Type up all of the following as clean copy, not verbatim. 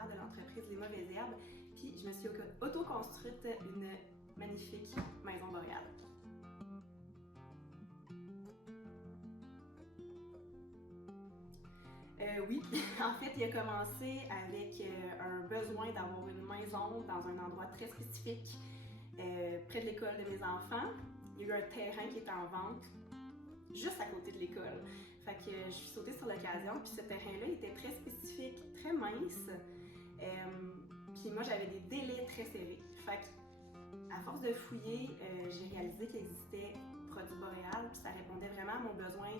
propriétaire de l'entreprise Les Mauvaises Herbes, puis je me suis auto-construite une magnifique maison boréale. Oui, en fait, il a commencé avec un besoin d'avoir une maison dans un endroit très spécifique, près de l'école de mes enfants. Il y a eu un terrain qui était en vente, juste à côté de l'école. Fait que je suis sautée sur l'occasion, puis ce terrain-là était très spécifique, très mince. Puis moi, j'avais des délais très serrés. Fait que, à force de fouiller, j'ai réalisé qu'il existait produits boréal, puis ça répondait vraiment à mon besoin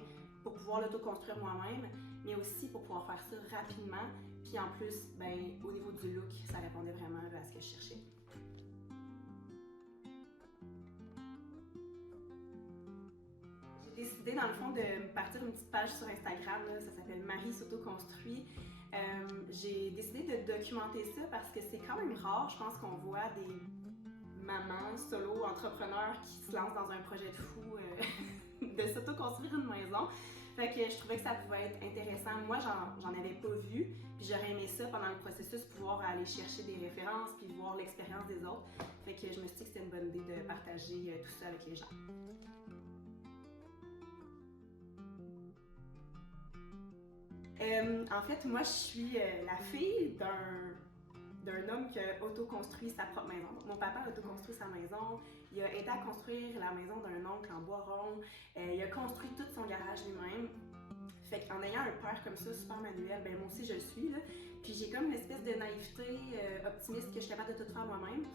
pour pouvoir l'auto-construire moi-même, mais aussi pour pouvoir faire ça rapidement. Puis en plus, ben, au niveau du look, ça répondait vraiment à ce que je cherchais. J'ai décidé, dans le fond, de partir une petite page sur Instagram, là, ça s'appelle Marie s'auto-construit. J'ai décidé de documenter ça parce que c'est quand même rare, je pense qu'on voit des mamans solo entrepreneurs qui se lancent dans un projet de fou de s'auto-construire une maison. Fait que je trouvais que ça pouvait être intéressant. Moi, j'en avais pas vu, puis j'aurais aimé ça pendant le processus, pouvoir aller chercher des références, puis voir l'expérience des autres. Fait que je me suis dit que c'était une bonne idée de partager tout ça avec les gens. En fait, moi, je suis la fille d'un homme qui a auto-construit sa propre maison. Mon papa a auto-construit sa maison, il a aidé à construire la maison d'un oncle en bois rond, il a construit tout son garage lui-même. Fait qu'en ayant un père comme ça, super manuel, ben moi aussi je le suis, là. Puis j'ai comme une espèce de naïveté optimiste que je suis capable de tout faire moi-même.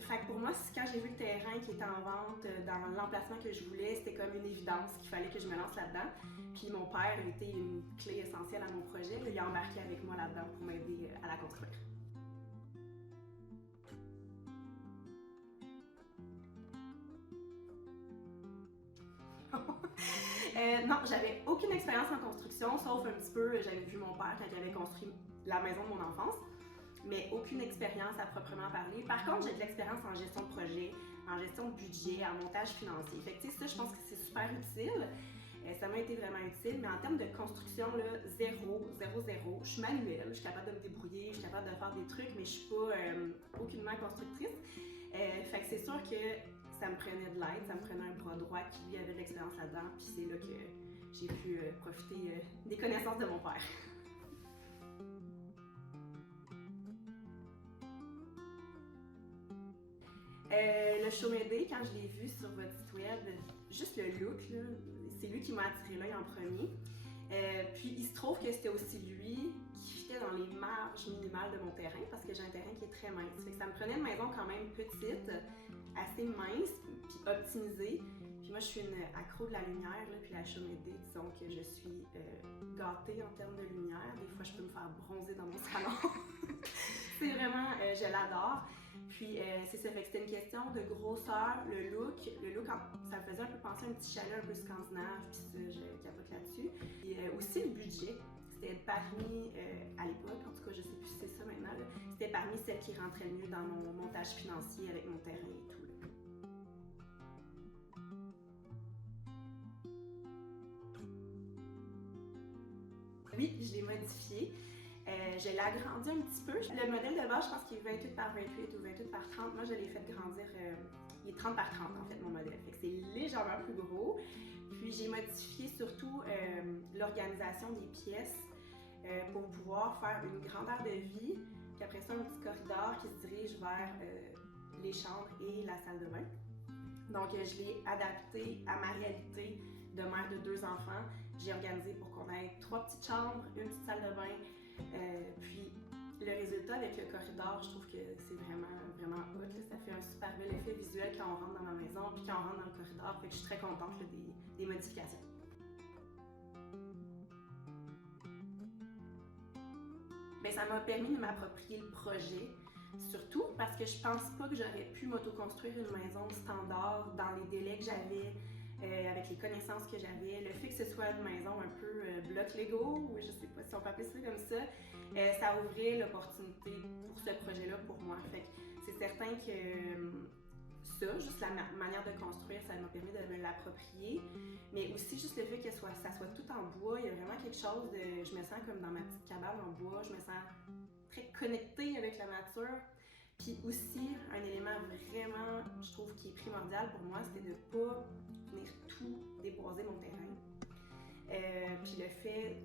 Fait que pour moi, quand j'ai vu le terrain qui était en vente dans l'emplacement que je voulais, c'était comme une évidence qu'il fallait que je me lance là-dedans. Puis mon père a été une clé essentielle à mon projet. Il a embarqué avec moi là-dedans pour m'aider à la construire. Non, j'avais aucune expérience en construction, sauf un petit peu, j'avais vu mon père quand il avait construit la maison de mon enfance, mais aucune expérience à proprement parler. Par contre, j'ai de l'expérience en gestion de projet, en gestion de budget, en montage financier. Fait que, tu sais, ça, je pense que c'est super utile. Ça m'a été vraiment utile, mais en termes de construction, là, zéro. Je suis manuelle, je suis capable de me débrouiller, je suis capable de faire des trucs, mais je suis pas aucunement constructrice. Fait que c'est sûr que ça me prenait de l'aide, ça me prenait un bras droit qui lui avait de l'expérience là-dedans, puis c'est là que j'ai pu profiter des connaissances de mon père. Le show m'aidait, quand je l'ai vu sur votre site web, juste le look, c'est lui qui m'a attiré l'œil en premier. Puis il se trouve que c'était aussi lui qui fitait dans les marges minimales de mon terrain, parce que j'ai un terrain qui est très mince. Fait que ça me prenait une maison quand même petite, assez mince, puis optimisée. Puis moi, je suis une accro de la lumière, là, puis la Chaumédé, disons que je suis gâtée en termes de lumière. Des fois, je peux me faire bronzer dans mon salon. C'est vraiment, je l'adore. Puis c'est ça, fait que c'était une question de grosseur, le look, ça me faisait un peu penser à un petit chalet un peu scandinave, puis ça, je capote là-dessus. Et aussi le budget, c'était parmi, à l'époque, en tout cas je sais plus si c'est ça maintenant, c'était parmi celles qui rentraient le mieux dans mon montage financier avec mon terrain et tout. Là. Oui, je l'ai modifié. Je l'ai agrandi un petit peu. Le modèle de base, je pense qu'il est 28 par 28 ou 28 par 30. Moi, je l'ai fait grandir, il est 30 par 30 en fait, mon modèle. Fait que c'est légèrement plus gros. Puis j'ai modifié surtout l'organisation des pièces pour pouvoir faire une grandeur de vie. Puis après ça, un petit corridor qui se dirige vers les chambres et la salle de bain. Donc, je l'ai adapté à ma réalité de mère de 2 enfants. J'ai organisé pour qu'on ait 3 petites chambres, une petite salle de bain. Puis le résultat avec le corridor, je trouve que c'est vraiment hot. Là. Ça fait un super bel effet visuel quand on rentre dans ma maison puis quand on rentre dans le corridor. Fait que je suis très contente là, des modifications. Bien, ça m'a permis de m'approprier le projet, surtout parce que je pense pas que j'aurais pu m'auto-construire une maison standard dans les délais que j'avais. Avec les connaissances que j'avais, le fait que ce soit une maison un peu bloc Lego, ou je sais pas si on peut appeler ça comme ça, ça ouvrait l'opportunité pour ce projet-là pour moi. Fait que c'est certain que ça, juste la manière de construire, ça m'a permis de me l'approprier. Mais aussi juste le fait que ça soit tout en bois, il y a vraiment quelque chose de... Je me sens comme dans ma petite cabane en bois, je me sens très connectée avec la nature. Puis aussi, un élément vraiment, je trouve, qui est primordial pour moi, c'était de ne pas venir tout déboiser mon terrain. Puis le fait,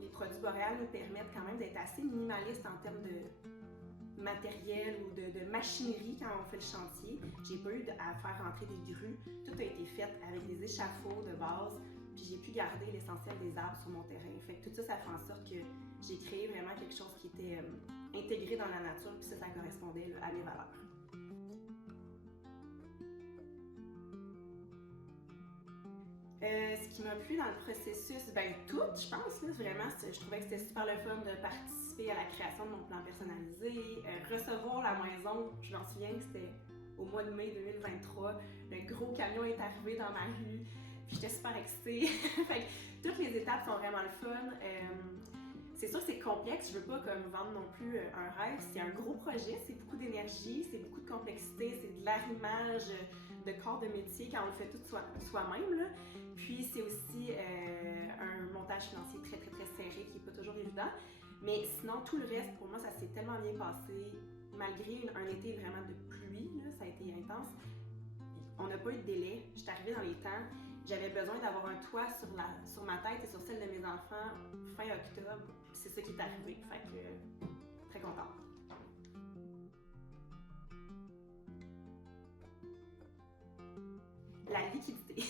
les produits boréales nous permettent quand même d'être assez minimalistes en termes de matériel ou de machinerie quand on fait le chantier. J'ai pas eu à faire rentrer des grues. Tout a été fait avec des échafauds de base. Puis j'ai pu garder l'essentiel des arbres sur mon terrain. Fait que tout ça, ça fait en sorte que j'ai créé vraiment quelque chose qui était intégré dans la nature. Puis ça correspondait là, à mes valeurs. Ce qui m'a plu dans le processus, ben tout, je pense, là, vraiment, je trouvais que c'était super le fun de participer à la création de mon plan personnalisé, recevoir la maison, je m'en souviens que c'était au mois de mai 2023, le gros camion est arrivé dans ma rue, puis j'étais super excitée. Fait que toutes les étapes sont vraiment le fun. C'est sûr que c'est complexe, je veux pas comme vendre non plus un rêve, c'est un gros projet, c'est beaucoup d'énergie, c'est beaucoup de complexité, c'est de l'arrimage de corps de métier quand on le fait tout soi-même. Là. Puis c'est aussi un montage financier très très très serré qui n'est pas toujours évident. Mais sinon, tout le reste, pour moi, ça s'est tellement bien passé. Malgré un été vraiment de pluie, là, ça a été intense. On n'a pas eu de délai. J'étais arrivée dans les temps. J'avais besoin d'avoir un toit sur ma tête et sur celle de mes enfants fin octobre. C'est ça qui est arrivé. Fait que très contente. La liquidité.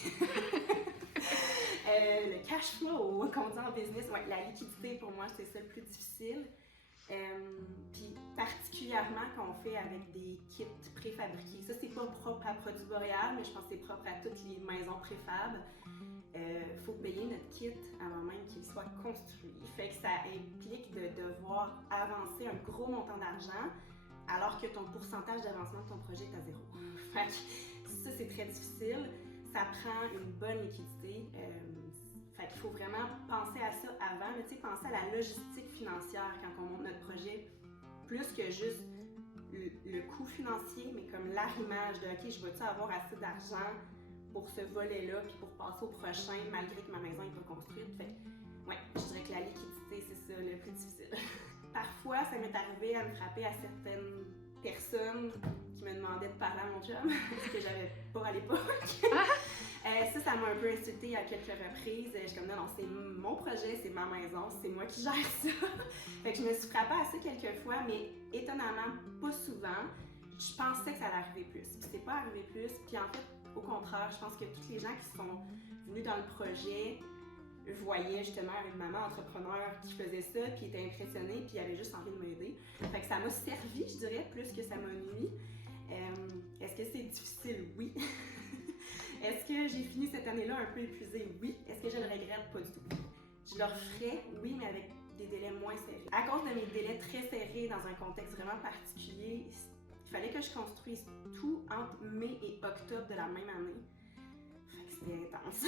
Le cash flow, qu'on dit en business, ouais, la liquidité pour moi c'est ça le plus difficile. Puis particulièrement quand on fait avec des kits préfabriqués. Ça c'est pas propre à Produits Boréal, mais je pense que c'est propre à toutes les maisons préfab. Faut payer notre kit avant même qu'il soit construit. Fait que ça implique de devoir avancer un gros montant d'argent alors que ton pourcentage d'avancement de ton projet est à zéro. Fait que ça c'est très difficile. Ça prend une bonne liquidité. Fait qu'il faut vraiment penser à ça avant, mais tu sais, penser à la logistique financière quand on monte notre projet, plus que juste le coût financier, mais comme l'arrimage de OK, je vais-tu avoir assez d'argent pour ce volet-là, puis pour passer au prochain, malgré que ma maison n'est pas construite. Fait ouais, je dirais que la liquidité, c'est ça le plus difficile. Parfois, ça m'est arrivé à me frapper à certaines personnes qui me demandaient de parler à mon chum, ce que j'avais pas à l'époque. Ça m'a un peu insultée à quelques reprises. Je suis comme non, c'est mon projet, c'est ma maison, c'est moi qui gère ça. Fait que je me suis frappée à ça quelques fois, mais étonnamment, pas souvent. Je pensais que ça allait arriver plus. Puis c'est pas arrivé plus. Puis en fait, au contraire, je pense que tous les gens qui sont venus dans le projet voyaient justement une maman entrepreneur qui faisait ça, puis était impressionnée, puis avait juste envie de m'aider. Fait que ça m'a servi, je dirais, plus que ça m'a nui. Est-ce que c'est difficile? Oui. Est-ce que j'ai fini cette année-là un peu épuisée? Oui. Est-ce que je le regrette? Pas du tout. Je le referais, oui, mais avec des délais moins serrés. À cause de mes délais très serrés dans un contexte vraiment particulier, il fallait que je construise tout entre mai et octobre de la même année. Fait que c'était intense.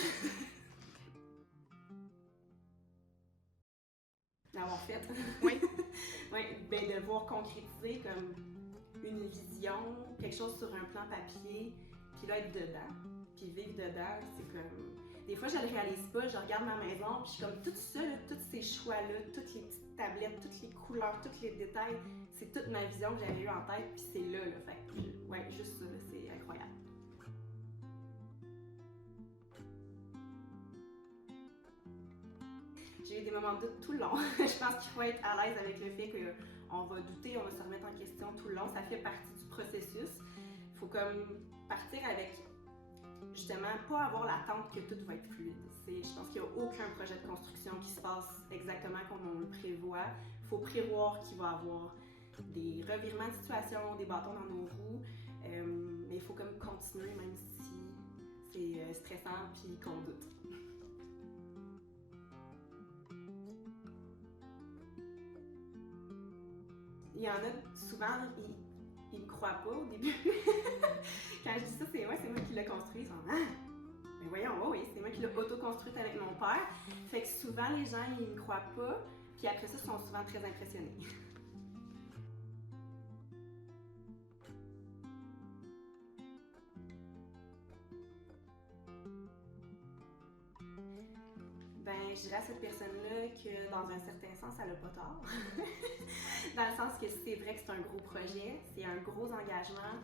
L'avoir fait. Oui. Oui, ben de le voir concrétiser comme une vision, quelque chose sur un plan papier, puis là être dedans, puis vivre dedans, c'est comme... Des fois, je le réalise pas, je regarde ma maison, puis je suis comme tout ça, là, tous ces choix-là, toutes les petites tablettes, toutes les couleurs, tous les détails, c'est toute ma vision que j'avais eue en tête, puis c'est là, fait que, ouais, juste ça, c'est incroyable. J'ai eu des moments de doute tout le long. Je pense qu'il faut être à l'aise avec le fait qu'on va douter, on va se remettre en question tout le long. Ça fait partie du processus. Il faut comme partir avec, justement, pas avoir l'attente que tout va être fluide. Je pense qu'il n'y a aucun projet de construction qui se passe exactement comme on le prévoit. Il faut prévoir qu'il va y avoir des revirements de situation, des bâtons dans nos roues. Mais il faut comme continuer même si c'est stressant puis qu'on doute. Il y en a souvent, ils me croient pas au début. Quand je dis ça, c'est moi qui l'ai construit. Ils sont ben voyons, oh oui, c'est moi qui l'ai auto-construite avec mon père. Fait que souvent, les gens, ils me croient pas. Puis après ça, ils sont souvent très impressionnés. je dirais à cette personne-là que dans un certain sens, elle n'a pas tort. Dans le sens que c'est vrai que c'est un gros projet, c'est un gros engagement,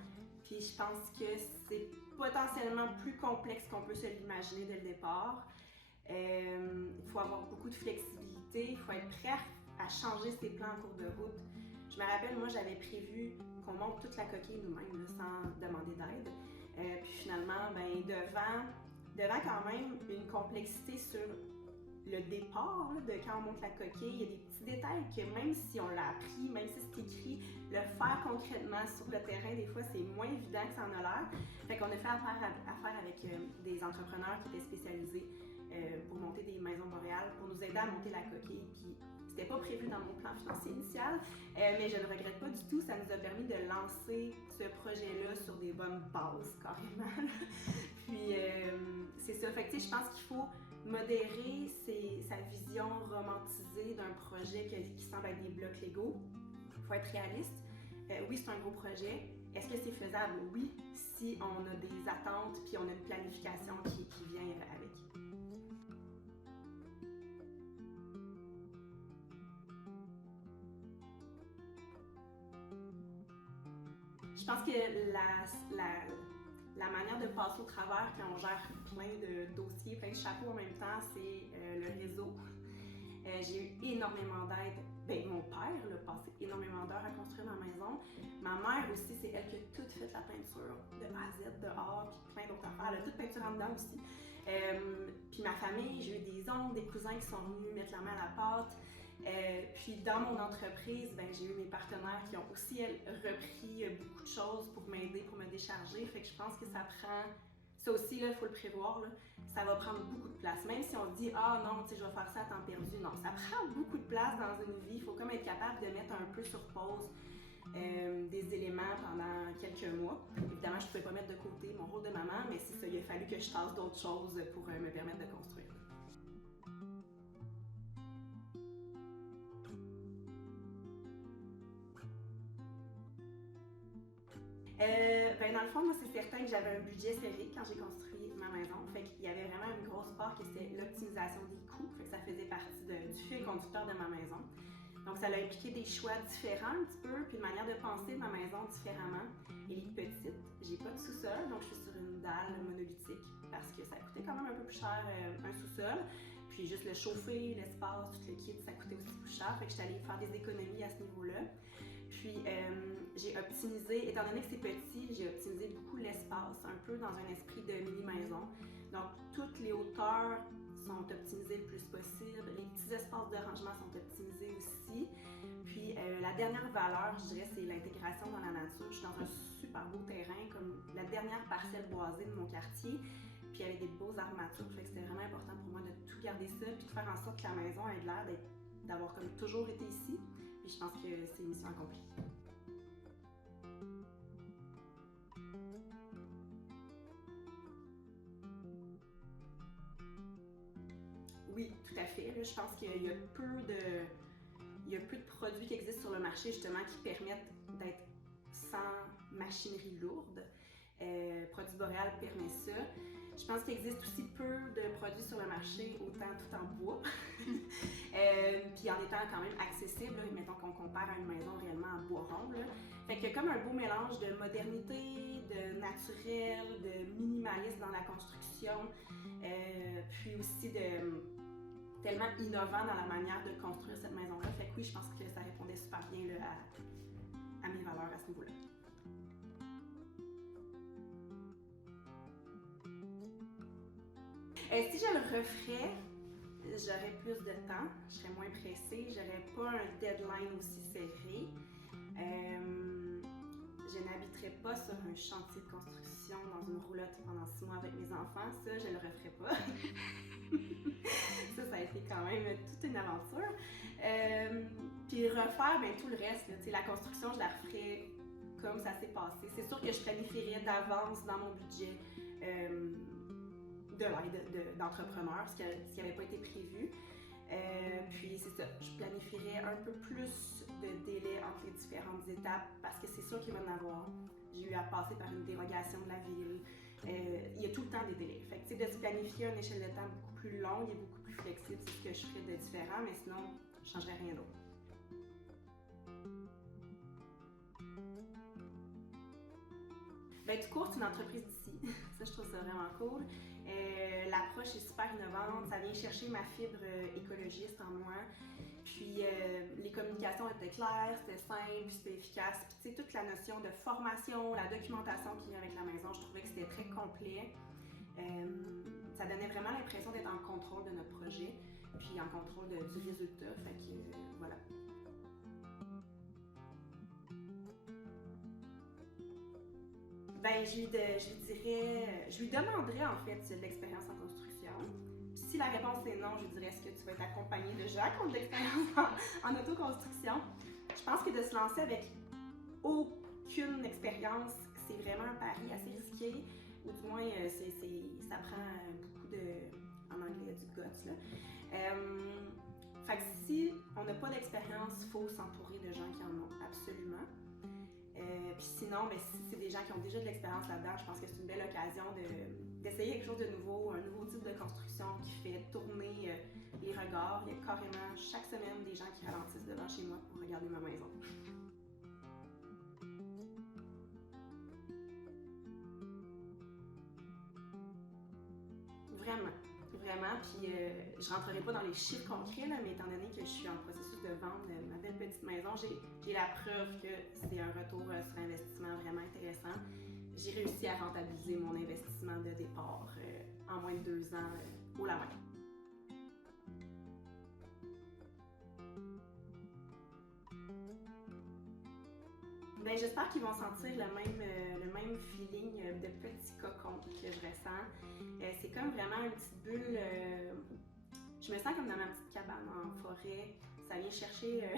puis je pense que c'est potentiellement plus complexe qu'on peut se l'imaginer dès le départ. Il faut avoir beaucoup de flexibilité, il faut être prêt à changer ses plans en cours de route. Je me rappelle, moi, j'avais prévu qu'on monte toute la coquille nous-mêmes, sans demander d'aide. Puis finalement, ben, devant quand même une complexité sur le départ, là, de quand on monte la coquille, il y a des petits détails que même si on l'a appris, même si c'est écrit, le faire concrètement sur le terrain, des fois, c'est moins évident que ça en a l'air. Fait qu'on a fait affaire avec des entrepreneurs qui étaient spécialisés pour monter des maisons boréales, pour nous aider à monter la coquille. Puis c'était pas prévu dans mon plan financier initial, mais je ne regrette pas du tout. Ça nous a permis de lancer ce projet-là sur des bonnes bases, carrément. Puis c'est ça. Fait que je pense qu'il faut modérer sa vision romantisée d'un projet qui semble être des blocs Lego. Il faut être réaliste. Oui, c'est un gros projet. Est-ce que c'est faisable? Oui, si on a des attentes puis on a une planification qui vient avec. Je pense que la manière de passer au travers quand on gère plein de dossiers, plein de chapeaux en même temps, c'est le réseau. J'ai eu énormément d'aide. Ben, mon père a passé énormément d'heures à construire ma maison. Ma mère aussi, c'est elle qui a toute fait la peinture de A à Z, dehors, puis plein d'autres affaires. Elle a toute peinture en dedans aussi. Puis ma famille, j'ai eu des oncles, des cousins qui sont venus mettre la main à la pâte. Puis dans mon entreprise, ben, j'ai eu mes partenaires qui ont aussi repris beaucoup de choses pour m'aider, pour me décharger. Fait que je pense que ça prend, ça aussi, il faut le prévoir, là, ça va prendre beaucoup de place. Même si on dit « Ah non, je vais faire ça à temps perdu », non, ça prend beaucoup de place dans une vie. Il faut comme être capable de mettre un peu sur pause des éléments pendant quelques mois. Évidemment, je ne pouvais pas mettre de côté mon rôle de maman, mais c'est ça, il a fallu que je tasse d'autres choses pour me permettre de construire. Ben dans le fond, moi, c'est certain que j'avais un budget serré quand j'ai construit ma maison. Fait qu'il y avait vraiment une grosse part que c'était l'optimisation des coûts. Fait que ça faisait partie du fil conducteur de ma maison. Donc, ça a impliqué des choix différents un petit peu, puis une manière de penser de ma maison différemment. Elle est petite, j'ai pas de sous-sol, donc je suis sur une dalle monolithique parce que ça coûtait quand même un peu plus cher un sous-sol. Puis juste le chauffer, l'espace, tout le kit, ça coûtait aussi plus cher. Fait que j'étais allée faire des économies à ce niveau-là. Puis j'ai optimisé, étant donné que c'est petit, j'ai optimisé beaucoup l'espace, un peu dans un esprit de mini-maison. Donc toutes les hauteurs sont optimisées le plus possible, les petits espaces de rangement sont optimisés aussi. Puis la dernière valeur, je dirais, c'est l'intégration dans la nature. Je suis dans un super beau terrain, comme la dernière parcelle boisée de mon quartier. Puis il y avait des beaux armatures, fait que c'était vraiment important pour moi de tout garder ça, puis de faire en sorte que la maison ait l'air d'avoir comme toujours été ici. Puis je pense que c'est une mission accomplie. Oui, tout à fait. Là, je pense qu'il y a peu de produits qui existent sur le marché justement qui permettent d'être sans machinerie lourde. Produits Boréal permet ça. Je pense qu'il existe aussi peu de produits sur le marché, autant tout en bois, puis en étant quand même accessible, là, mettons qu'on compare à une maison réellement en bois rond. Là. Fait qu'il y a comme un beau mélange de modernité, de naturel, de minimalisme dans la construction, puis aussi de tellement innovant dans la manière de construire cette maison-là. Fait que oui, je pense que ça répondait super bien là, à mes valeurs à ce niveau-là. Si je le referais, j'aurais plus de temps, je serais moins pressée, j'aurais pas un deadline aussi serré. Je n'habiterais pas sur un chantier de construction dans une roulotte pendant 6 mois avec mes enfants, ça je le referais pas. Ça a été quand même toute une aventure. Puis refaire, ben, tout le reste, là, la construction, je la referais comme ça s'est passé. C'est sûr que je planifierais d'avance dans mon budget de l'aide d'entrepreneurs, ce qui n'avait pas été prévu. Puis c'est ça, je planifierais un peu plus de délai entre les différentes étapes parce que c'est sûr qu'il va y en avoir. J'ai eu à passer par une dérogation de la ville, il y a tout le temps des délais. Fait que, de se planifier une échelle de temps beaucoup plus longue et beaucoup plus flexible, c'est ce que je ferais de différent, mais sinon, je ne changerais rien d'autre. Ben, tout court, c'est une entreprise d'ici. Ça, je trouve ça vraiment cool. L'approche est super innovante. Ça vient chercher ma fibre écologiste en moi. Puis les communications étaient claires, c'était simple, c'était efficace. Puis toute la notion de formation, la documentation qui vient avec la maison, je trouvais que c'était très complet. Ça donnait vraiment l'impression d'être en contrôle de notre projet, puis en contrôle du résultat. Fait que voilà. Ben, je lui demanderais en fait de l'expérience en construction. Puis si la réponse est non, je lui dirais est-ce que tu vas être accompagné de gens qui ont de l'expérience en autoconstruction. Je pense que de se lancer avec aucune expérience, c'est vraiment un pari assez risqué, ou du moins ça prend beaucoup en anglais, du guts là. Fait que si on n'a pas d'expérience, il faut s'entourer de gens qui en ont absolument. Puis sinon, ben, si c'est des gens qui ont déjà de l'expérience là-dedans, je pense que c'est une belle occasion d'essayer quelque chose de nouveau, un nouveau type de construction qui fait tourner les regards. Il y a carrément chaque semaine des gens qui ralentissent devant chez moi pour regarder ma maison. Vraiment. Vraiment, puis je rentrerai pas dans les chiffres concrets, là, mais étant donné que je suis en processus de vendre ma belle petite maison, j'ai la preuve que c'est un retour sur investissement vraiment intéressant. J'ai réussi à rentabiliser mon investissement de départ en moins de 2 ans haut la main. Ben, j'espère qu'ils vont sentir le même feeling de petit cocon que je ressens. C'est comme vraiment une petite bulle. Je me sens comme dans ma petite cabane en forêt. Ça vient chercher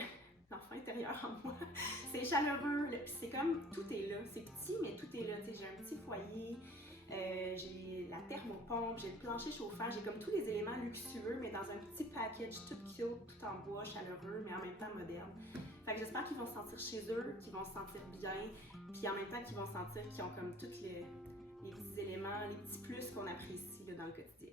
l'enfant intérieur en moi. C'est chaleureux. Puis c'est comme tout est là. C'est petit, mais tout est là. J'ai un petit foyer. J'ai la thermopompe, j'ai le plancher chauffant, j'ai comme tous les éléments luxueux, mais dans un petit package tout cute, tout en bois, chaleureux, mais en même temps moderne. Fait que j'espère qu'ils vont se sentir chez eux, qu'ils vont se sentir bien, puis en même temps qu'ils vont sentir qu'ils ont comme tous les petits éléments, les petits plus qu'on apprécie là, dans le quotidien.